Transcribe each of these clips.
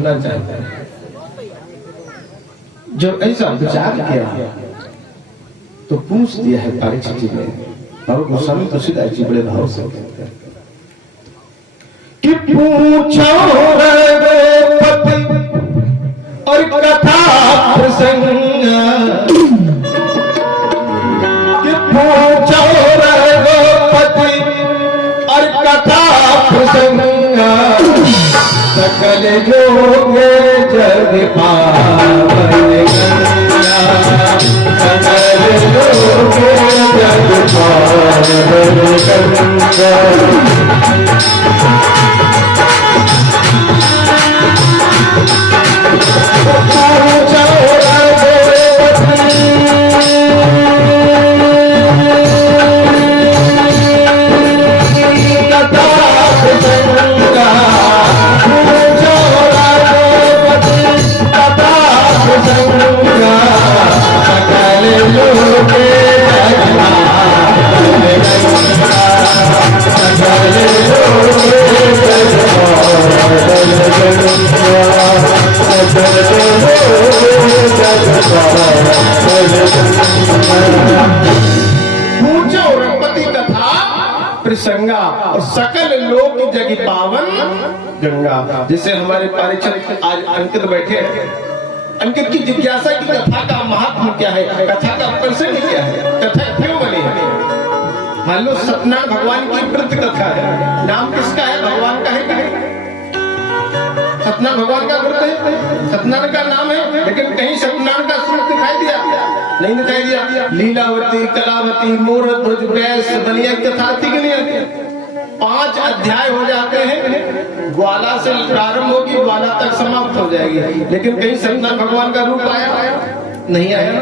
सुनना चाहता है। जब ऐसा विचार किया तो पूछ दिया है परीक्षित जी ने, और गोस्वामी तुलसीदास जी बड़े भाव से कहते हैं कि पूछो रे पति और कथा प्रसंग, कि पूछो रे पति और कथा प्रसंग, सकल योग जग पावन गंगा, सकल योग जग पावन गंगा। प्रसंगा और सकल लोक जग पावन गंगा। जैसे हमारे परीक्षक आज अंकित बैठे हैं, अंकित की जिज्ञासा की कथा का महात्म क्या है, कथा का प्रसंग क्या है, कथा क्यों बनी है। मान लो सत्यनारायण भगवान की व्रत कथा है, नाम किसका है, भगवान का है। सत्यनारायण भगवान का व्रत है, सत्यनारायण का नाम है, लेकिन कहीं सत्यनारायण का सूरत दिखाई दिया, नहीं दिखाई दिया। लीलावती, कलावती, मोरध्वज, व्यास, बलिया कथा थी कि नहीं आती। 5 अध्याय हो जाते हैं, ग्वाला से प्रारंभ होगी, ग्वाला तक समाप्त हो जाएगी, लेकिन कहीं सत्यनारायण भगवान का रूप आया नहीं आया।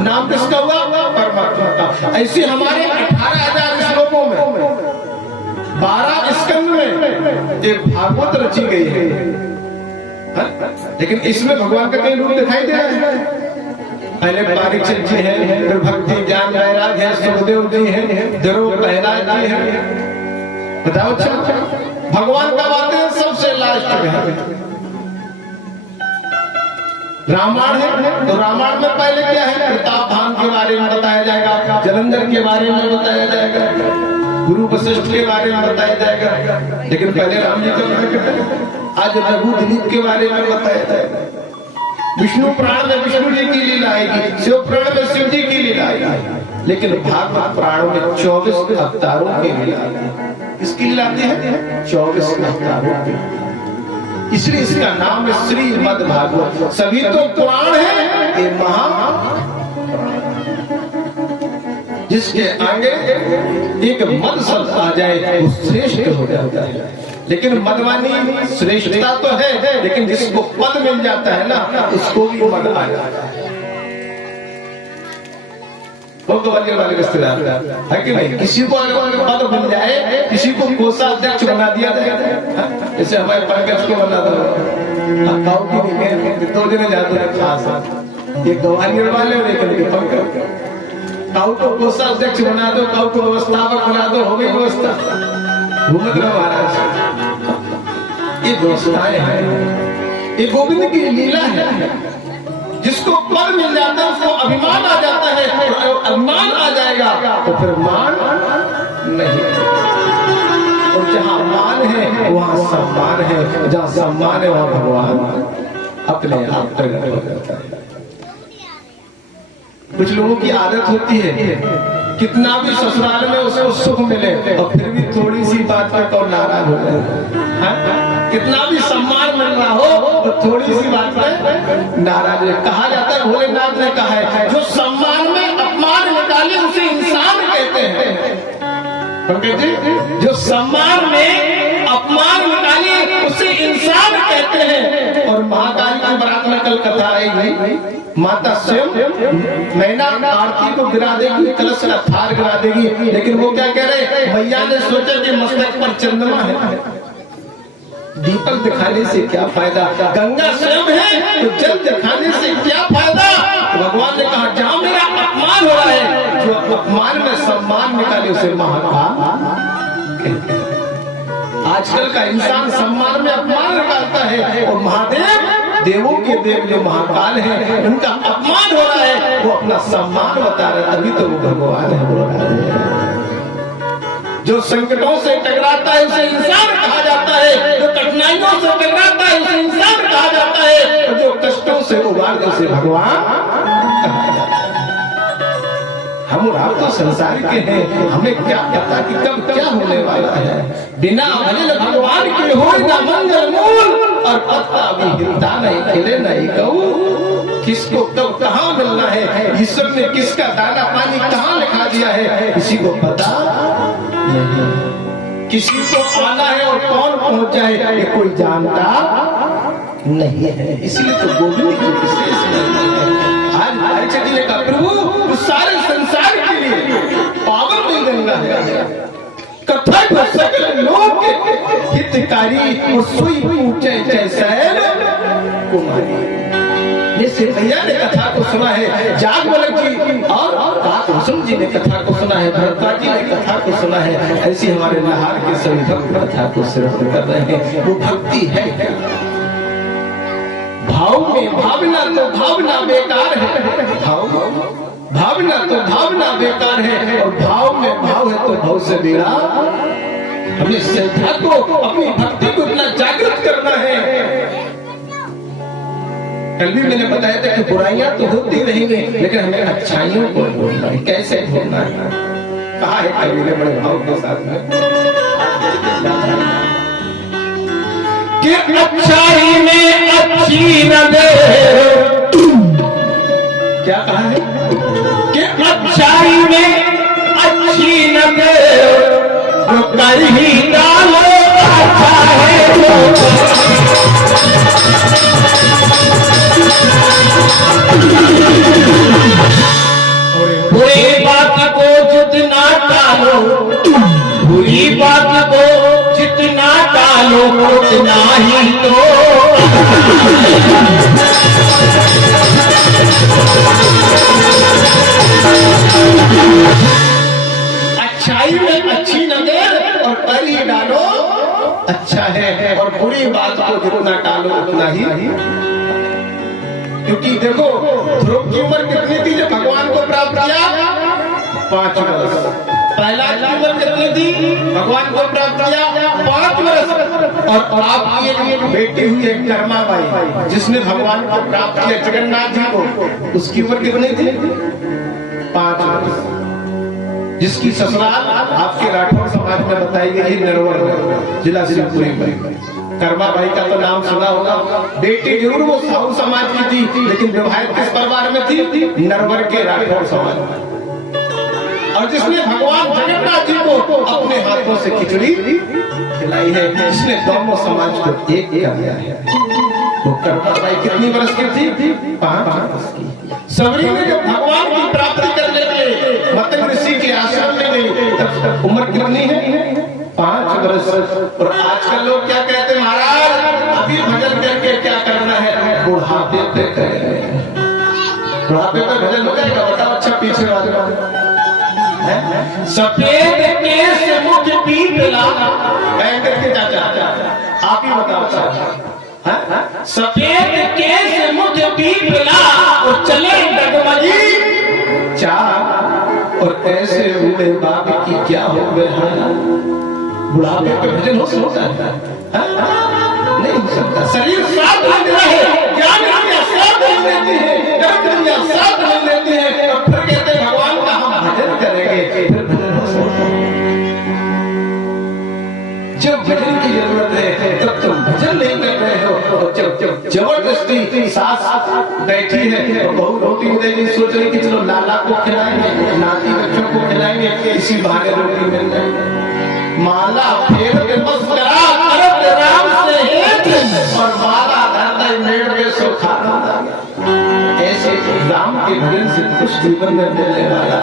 नाम किसका हुआ, परमात्मा का। ऐसे हमारे 18,000 श्लोकों में 12 स्कंद में एक भागवत रची गई है, लेकिन इसमें भगवान का कहीं रूप दिखाई दे रहा है। पहले परीक्षित जी हैं, फिर भक्ति ज्ञान वैराग है, सुखदेव जी हैं, ध्रुव प्रहलाद जी हैं। बताओ भगवान कब आते हैं, सबसे लास्ट में। रामायण है तो रामायण में पहले क्या है, प्रताप धाम के बारे में बताया जाएगा, जलंधर के बारे में बताया जाएगा, गुरु वशिष्ठ के बारे में बताया जाएगा, लेकिन पहले राम जी का प्रकट है। आज रघु दिलीप के बारे में बताया जाएगा। विष्णु पुराण में विष्णु जी की लीला आएगी, शिव पुराण में शिव जी की लीला आएगी, लेकिन भागवत पुराण में 24 अवतारों की लीला आती है। किसकी लीला आती है, 24 अवतारों की। इसलिए इसका नाम है श्रीमद् भागवत। सभी तो पुराण है, ये महा जिसके आगे एक मद शब्द आ जाए वो श्रेष्ठ हो जाता है। लेकिन मदवानी श्रेष्ठता तो है, लेकिन जिसको पद मिल जाता है ना, उसको भी मद आ जाता है। वो गवर्नर वाले रिश्तेदार है कि नहीं, किसी को अगर पद बन जाए, किसी को कोषाध्यक्ष बना दिया जाए, जैसे हमारे पंकज को बना दो, 2 जने जाते हैं खास, एक गवर्नर वाले और एक पंकज। काऊ को कोषाध्यक्ष बना दो, काऊ को व्यवस्थापक बना दो, हो गई व्यवस्था। घूमत रहो महाराज, ये व्यवस्थाएं हैं, ये गोविंद की लीला है। जिसको पद मिल जाता है उसको अभिमान आ जाता है, और अभिमान आ जाएगा तो फिर मान नहीं, और जहाँ मान है वहाँ सम्मान है, जहाँ सम्मान है वहाँ भगवान अपने आप प्रकट हो जाता है। कुछ लोगों की आदत होती है, कितना भी ससुराल में उसको सुख मिले और फिर भी थोड़ी सी बात पर और नाराज हो जाए। कितना भी सम्मान मिल रहा हो और थोड़ी सी बात पर नाराज है। कहा जाता है, भोलेनाथ ने कहा है, जो सम्मान में अपमान निकाले उसे इंसान कहते हैं। पंकज जी, जो सम्मान में अपमान निकाले उसे इंसान कहते हैं। और महाकाली की बारात में कल कथा आई, माता स्वयं मैना आरती को गिरा देगी, कलश का थार गिरा देगी, लेकिन वो क्या कह रहे, मैया ने सोचा कि मस्तक पर चंद्रमा है, दीपक दिखाने से क्या फायदा, गंगा स्वयं है तो जल दिखाने से क्या फायदा। भगवान ने कहा, जहां मेरा अपमान हो रहा है, जो अपमान में सम्मान निकाले उसे महाकाल। आज आजकल का इंसान सम्मान में अपमान निकालता है, और महादेव देवों के देव जो महाकाल है उनका अपमान हो रहा है, वो अपना सम्मान बता रहे, तभी तो वो भगवान है। जो संकटों से टकराता है उसे इंसान कहा जाता है, जो कठिनाइयों से टकराता है उसे इंसान कहा जाता है, और जो कष्टों से उबारता है उसे भगवान कहा जाता है। हम और आप तो संसार के हैं, हमें क्या पता कि कब क्या होने वाला है। बिना भजन भगवान के हो ना मंगल मूल, और पत्ता भी हिलता नहीं, खिले नहीं कहूँ। किसको कब कहाँ मिलना है, ईश्वर ने किसका दाना पानी कहाँ लिखा दिया है, किसी को पता नहीं। किसी को आना है और कौन पहुंच जाए ये कोई जानता नहीं है। इसलिए तो गोविंद की विशेष महिमा है। आज हरिचंद जी ने कहा, प्रभु उस सारे संसार के लिए पावन में गंगा है, कथा को सकल लोक हितकारी, और सोई पूछे जैसा कुमारी। जैसे भैया ने कथा को सुना है, जागवल्लभ जी और काकभूषण जी ने कथा को सुना है, भरद्वाज जी ने कथा को सुना है, ऐसी हमारे लाहौर के सभी भक्त कथा को श्रवण कर रहे हैं। वो भक्ति है क्या? भाव में भावना तो भावना बेकार है, भावना तो भावना बेकार है, और भाव में भाव है तो भाव से बेड़ा। हमें श्रद्धा को, अपनी भक्ति को इतना जागृत करना है। कल भी मैंने बताया था कि बुराइयां तो होती रहेंगी, लेकिन हमें अच्छाइयों को ढूंढना है। कैसे ढूंढना है? कहा है कवि ने बड़े भाव के साथ में कि अच्छाई में अच्छी नजर, क्या कहा है कि अच्छाई में अच्छी नजर, जो कर ही डालो अच्छा है बुरी बात को जितना टालो, बुरी बात को जितना टालो उतना ही तो अच्छाई में अच्छी नजर और कर ही डालो अच्छा है, और बुरी बात को जितना टालो उतना ही। क्योंकि देखो ध्रुव की उम्र कितनी थी जब भगवान को प्राप्त किया? 5 वर्ष। पहला की उम्र कितनी थी भगवान को प्राप्त किया? 5 वर्ष। और आपकी एक बेटी हुई है कर्माबाई, जिसने भगवान को प्राप्त किया जगन्नाथ जी को, उसकी उम्र कितनी थी? 5 वर्ष। जिसकी ससुराल आपके राठौर समाज में बताई गई नरवर, जिला शिवपुरी में। कर्माबाई का तो नाम सुना होगा। बेटी जरूर वो साहू समाज की थी, लेकिन विवाहित किस परिवार में थी? नरवर के राठौर समाज में। और जिसने भगवान जगन्नाथ जी को अपने हाथों से खिचड़ी खिलाई है, जिसने दोनों समाज को एक किया है। वो कर्माबाई कितनी वर्ष की थी? 5 वर्ष की। सबरी ने जब भगवान की प्राप्ति करने के मतलब ऋषि के आश्रम में गई, तब उम्र कितनी है? 5 वर्ष। और आजकल लोग क्या कहते हैं, महाराज अभी भजन करके क्या करना है? बुढ़ापे पे करेंगे। बुढ़ापे पे भजन हो जाएगा? बताओ। अच्छा पीछे वाले सफेद केस मुख पीपला, करके चाचा आप ही बताओ चाचा। सफेद केस मुख पीपला, और चले डगमगी चार, और ऐसे बूढ़े बाप की क्या हो गए हैं? बुढ़ापे पे भजन हो सकता है? नहीं हो सकता। शरीर साथ रहे, ज्ञान साथ लेती है, साथ लेती है, और फिर कहते भगवान का हम भजन करेंगे, फिर भजन हो सकता है। जब भजन की जरूरत है तब तुम भजन नहीं कर रहे हो, और जब जबरदस्ती सास बैठी है और बहू रोटी देगी, सोच रही कि चलो लाला को खिलाएंगे, नाती बच्चों को खिलाएंगे, इसी बहाने रोटी मिल जाएगी। माला फेर के बस करा करत राम से हेत, और माला धरता मेड़ पे सुखा। ऐसे राम के भजन से कुछ जीवन में मिलने वाला।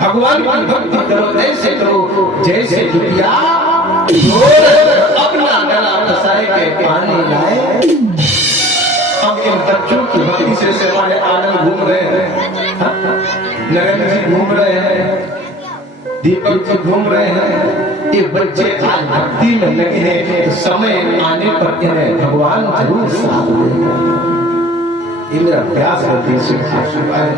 भगवान की भक्ति करो, ऐसे करो जैसे दुनिया अपना गला फंसाए के पानी लाए। हम इन बच्चों की भक्ति से हमारे आनंद घूम रहे हैं, नरेंद्र जी घूम रहे हैं, दीपक जी घूम रहे हैं, ये बच्चे आज भक्ति में लगे हैं, तो समय आने पर इन्हें भगवान जरूर साथ देगा। ये मेरा प्रयास है दिल से भाई।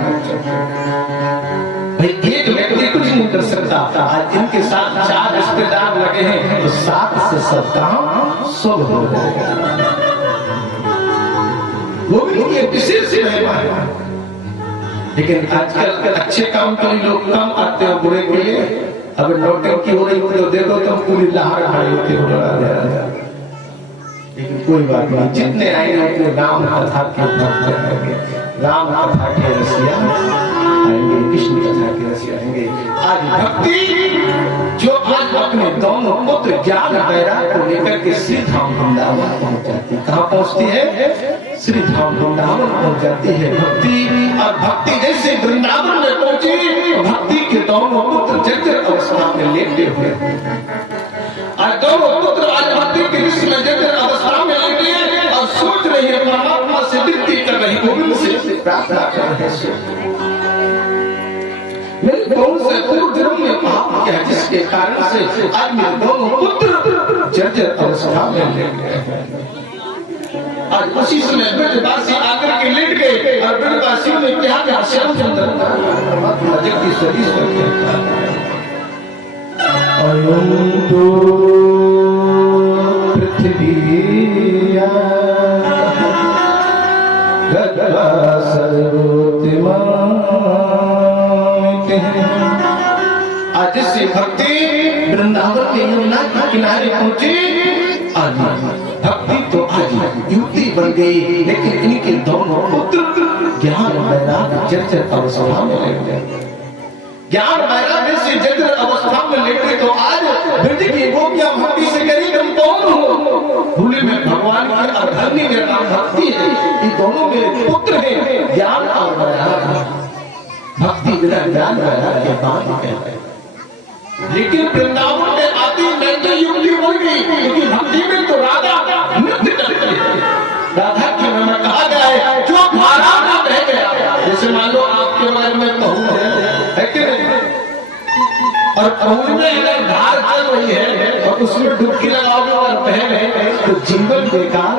एक व्यक्ति कुछ नहीं कर सकता, आज इनके साथ 4 रिश्तेदार लगे हैं, तो 7 से सब काम सब हो जाएगा। वो भी इनकी विशेष महिमा है। लेकिन आजकल अच्छे काम के लिए लोग कम आते हो, बुरे के लिए अब नौटंकी हो रही हो, देखो तो पूरी लहर खड़ी होती हो रहा। लेकिन कोई बात नहीं, जितने आएंगे उतने राम कथा के भक्त आएंगे, राम कथा के रसिया आएंगे, कृष्ण कथा के रसिया आएंगे। आज भक्ति जो आज अपने दोनों पुत्र ज्ञान वैराग को लेकर के श्री धाम वृंदावन पहुंच जाती है। कहाँ पहुंचती है? श्री धाम वृंदावन पहुंच जाती है भक्ति। और भक्ति जैसे वृंदावन में पहुंची, भक्ति के दोनों पुत्र जर्जर अवस्था में लेटे हुए, और दोनों पुत्र आज भक्ति के विश्व में जर्जर अवस्था में लेटे हैं और सोच रहे हैं, परमात्मा से विनती कर रहे हैं, गोविंद से प्रार्थना कर रहे हैं, मेरे कौन से पूर्व जन्म में पाप किया जिसके कारण से आज मेरे दोनों पुत्र जर्जर अवस्था में लेटे हैं। आज उसी समय ब्रजवासी आकर के लेट गए और ब्रजवासियों ने कहा कि श्यामचंद्र जगदीश्वरी पृथ्वी आज से भक्ति वृंदावन के यमुना के किनारे पहुंची। आज भक्ति तो आज युक्ति बन गई, लेकिन इनके दोनों पुत्र ज्ञान वैराग जर्जर अवस्था में लेट गए। ज्ञान वैराग से जर्जर अवस्था में लेटे तो आज ब्रज की गोपियां भक्ति से करी हम कौन हो? भूले में भगवान की अर्धनी मेरा नाम भक्ति है। ये दोनों मेरे पुत्र हैं, ज्ञान और वैराग। भक्ति बिना ज्ञान वैराग के बात कहते हैं। लेकिन वृंदावन में आती मैं तो युक्ति बन गई, क्योंकि भक्ति में तो राधा नृत्य करती है। राधा के नाम कहा गया है जो धारा में बह गया। जैसे मान लो आपके बगल में पहुंच है कि नहीं, और पहुंच में अगर धार चल रही है और उसमें डुबकी लगाओगे और बह गए तो जीवन बेकार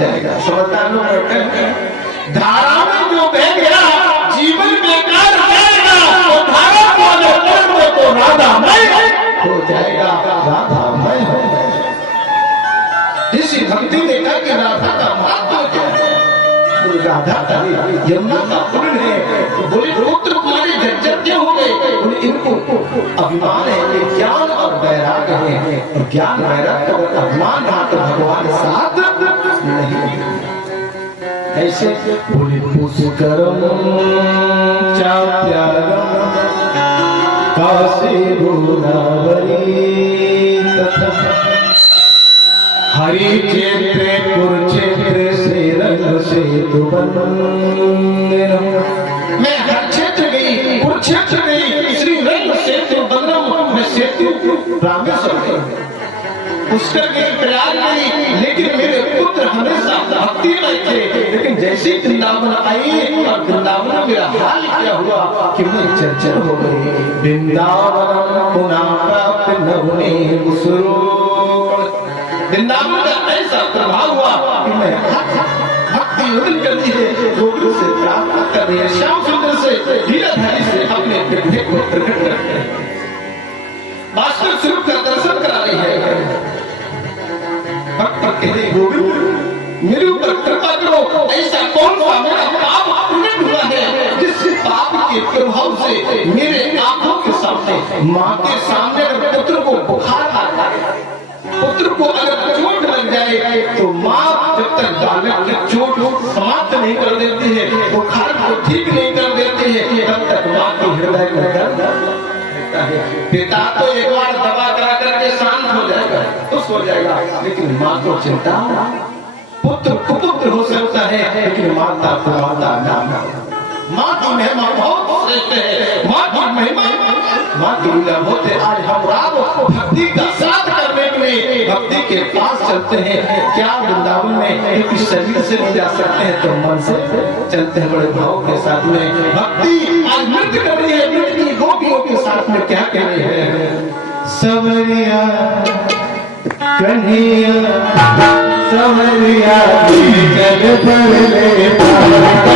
जाएगा। समझदार लोग कहते हैं धारा में जो बह गया जीवन बेकार जाएगा, और धारा को तो राधा मय हो जाएगा, राधा मय हो जाएगा। इसी भक्ति ने कहा कि राधा का महत्व क्या है? राधा का यमुना का पुण्य है। तो बोले पुत्र तुम्हारे जर्जर क्यों हो गए? बोले इनको अभिमान है, ये ज्ञान और वैराग है, और ज्ञान वैराग का अभिमान रहा तो भगवान साथ नहीं। ऐसे बोले पुष्करम चाप्यारम काशी गोदावरी तथा हरि क्षेत्रे कुरुक्षेत्रे श्री रंग से मैं हर क्षेत्र गई, कुरुक्षेत्र गई, श्री रंग सेतु बंदरम में सेतु रामेश्वर गई, पुष्कर गई, प्रयाग गई, लेकिन मेरे पुत्र हमेशा भक्ति में थे। लेकिन जैसे वृंदावन आई और वृंदावन में मेरा हाल क्या हुआ कि मैं चंचल हो गई। वृंदावन पुनः प्राप्त नवने वृंदावन का ऐसा प्रभाव हुआ कि मैं भक्ति उदल करती है, गोविंद से प्रार्थना कर रही है, श्याम सुंदर से लीलाधारी से अपने विवेक को प्रकट करते हैं, वास्तव स्वरूप का दर्शन करा रही है। भक्त कहते गोविंद मेरे ऊपर कृपा करो, ऐसा कौन सा मेरा पाप प्रकट हुआ है जिस पाप के प्रभाव से मेरे आंखों के सामने, माँ के सामने अगर पुत्र को बुखार आता है, पुत्र को अगर चोट लग जाए तो माँ जब तक बालक की चोट समाप्त नहीं कर देती है, बुखार को ठीक नहीं कर देती है, तब तक माँ के हृदय में दर्द रहता है। पिता तो एक बार दवा करा करके शांत हो जाएगा, खुश हो जाएगा, लेकिन माँ को चिंता, पुत्र कुपुत्र हो सकता है लेकिन माता को माता नाम। माँ की महिमा बहुत श्रेष्ठ है, माँ की महिमा, माँ की लीला बहुत है। आज हम राम भक्ति का साथ करने के लिए भक्ति के पास चलते हैं। क्या वृंदावन में एक शरीर से नहीं जा सकते हैं तो मन से चलते हैं, बड़े भाव के साथ में। भक्ति आज नृत्य कर रही है, नृत्य की गोपियों के साथ में क्या कह रहे हैं? सवरिया कन्हैया सवरिया जग पर ले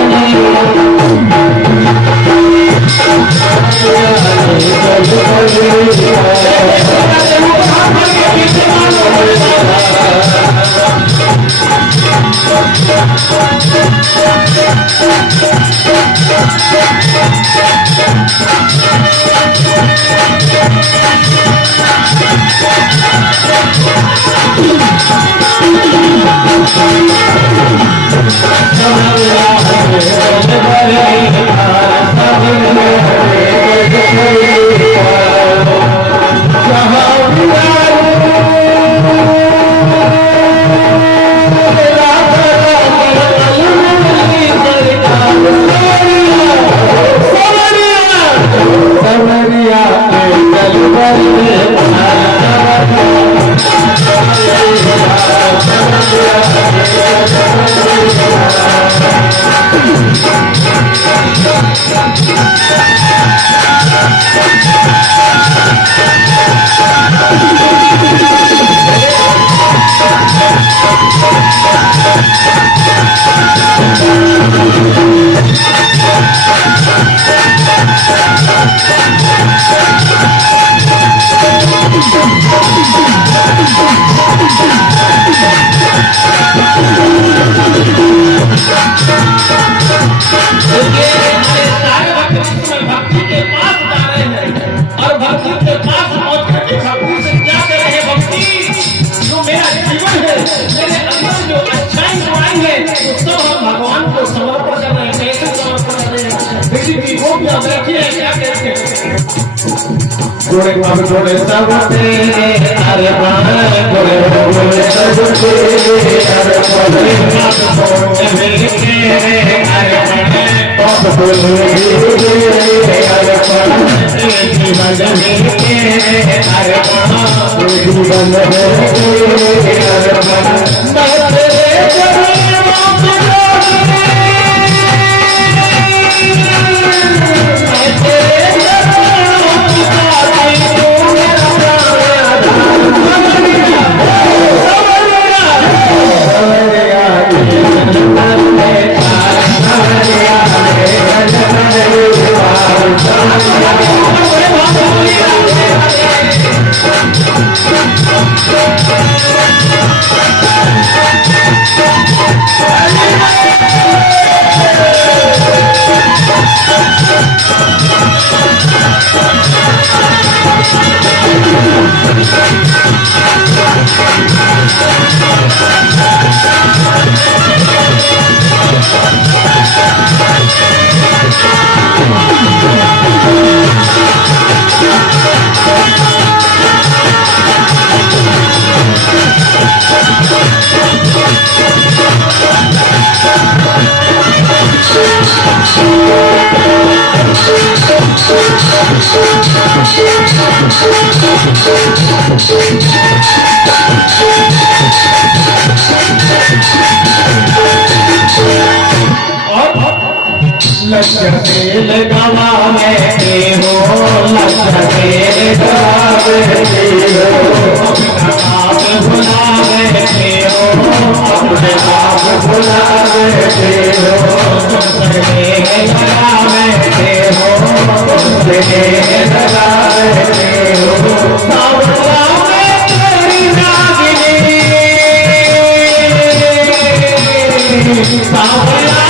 गोरे कब गोरे सब तेरे अरे बाण गोरे गोरे सब तेरे अरे गोरे कब गोरे मिलके अरे बाण कब गोरे अरे बाण जीवन मिलके अरे बाण जीवन मिलके अरे बाण लक्ष्य लगावा में हो लक्ष्य लगावे हो अपना आप भुलावे हो अपने आप भुलावे हो लगावे हो लगावे हो सावला में तेरी नागिनी सावला